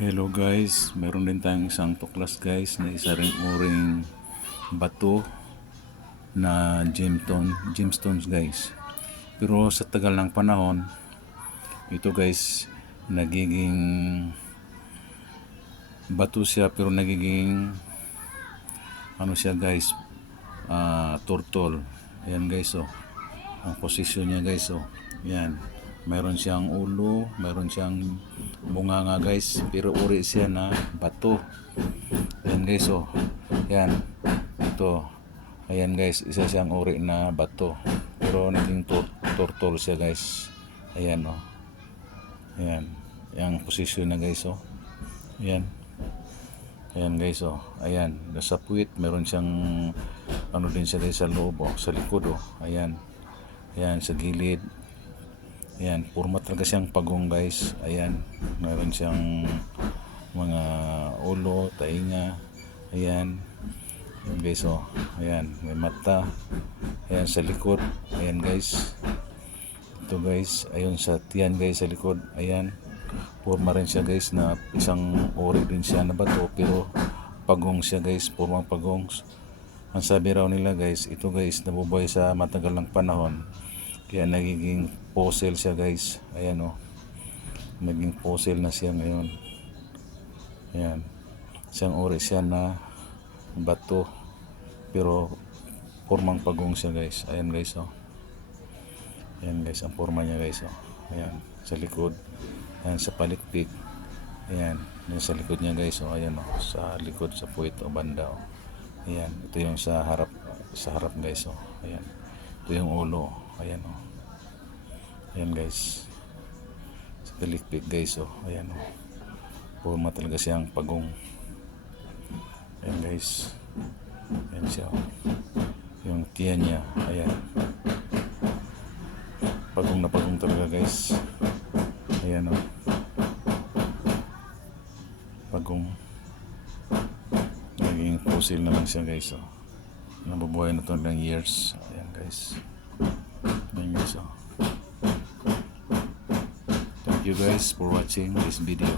Hello guys, meron din tayong isang tuklas guys na isa ring uring bato na gemstones guys. Pero sa tagal ng panahon, ito guys nagiging bato siya pero nagiging ano siya guys, turtle. Ayan guys oh, ang posisyon niya guys oh. Yan. Meron siyang ulo, meron siyang bunganga guys, pero uri siya na bato. Ayan guys oh. Yan. Ito. Ayan guys, isa siyang uri na bato. Pero naging turtle siya guys. Ayan oh. Ayan. Yang posisyon na guys oh. Ayan. Ayan guys oh. Ayan. Sa puwit, meron siyang ano din siya guys sa loob oh. Sa likod oh. Ayan. Ayan, sa gilid. Ayan, forma talaga siyang pagong guys. Ayan, meron siyang mga ulo, tainga. Ayan. Ayan guys oh. Ayan, may mata. Ayan sa likod. Ayan guys. Ito guys, ayun sa tiyan guys sa likod. Ayan. Forma rin siya guys na isang uri din siya na bato pero pagong siya guys, formang pagong. Ang sabi raw nila guys, ito guys nabubuhay sa matagal ng panahon. Kaya nagiging fossil siya guys. Ayan o. Naging fossil na siya ngayon. Ayan. Isang uri siya na bato. Pero formang pagong siya guys. Ayan guys o. Ayan guys. Ang forma niya guys o. Ayan. Sa likod. Ayan sa palikpik. Ayan. Ayan sa likod niya guys o. Ayan o. Sa likod sa puwit o banda o. Ayan. Ito yung sa harap. Sa harap guys o. Ayan. Ito yung ulo. Ayan o. Ayan guys. Sa palikpik guys o. Ayan o. Forma talaga siyang pagong. Ayan guys. Ayan siya o. Yung tiyan niya. Ayan. Pagong na pagong talaga guys. Ayan o. Pagong. Naging fossil naman siya guys o. Nabubuhay na ito ng years. Ayan guys. Ayan guys o. Thank you guys for watching this video.